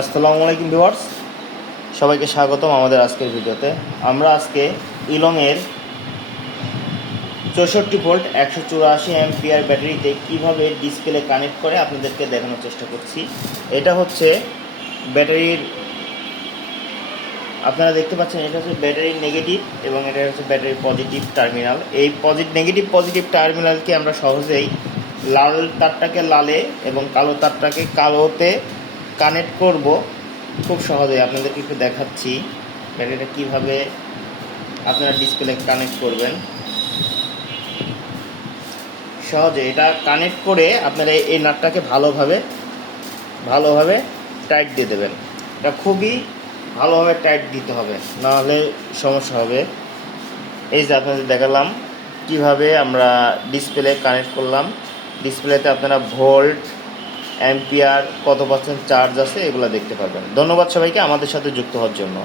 আসসালামু আলাইকুম ভিউয়ার্স, সবাইকে স্বাগতম আমাদের আজকের ভিডিওতে। আমরা আজকে ইলংয়ের 64 ভোল্ট 184 অ্যাম্পিয়ার ব্যাটারিতে কিভাবে ডিসপ্লে কানেক্ট করে আপনাদেরকে দেখানোর চেষ্টা করছি। এটা হচ্ছে ব্যাটারির, আপনারা দেখতে পাচ্ছেন এটা হচ্ছে ব্যাটারির নেগেটিভ এবং এটা হচ্ছে ব্যাটারির পজিটিভ টার্মিনাল। এই নেগেটিভ পজিটিভ টার্মিনালকে আমরা সহজেই লাল তারটাকে লালে এবং কালো তারটাকে কালোতে কানেক্ট করব খুব সহজেই। আপনাদেরকে একটু দেখাচ্ছি ব্যাটারিটা কীভাবে আপনারা ডিসপ্লে কানেক্ট করবেন। সহজে এটা কানেক্ট করে আপনারা এই নাটটাকে ভালোভাবে টাইট দিয়ে দেবেন। এটা খুবই ভালোভাবে টাইট দিতে হবে, নাহলে সমস্যা হবে। এই যে আপনাদের দেখালাম কিভাবে আমরা ডিসপ্লে কানেক্ট করলাম। ডিসপ্লেতে আপনারা ভোল্ট, অ্যাম্পিয়ার, কত পার্সেন্ট চার্জ আছে এগুলো দেখতে পারবেন। ধন্যবাদ সবাইকে আমাদের সাথে যুক্ত হওয়ার জন্য।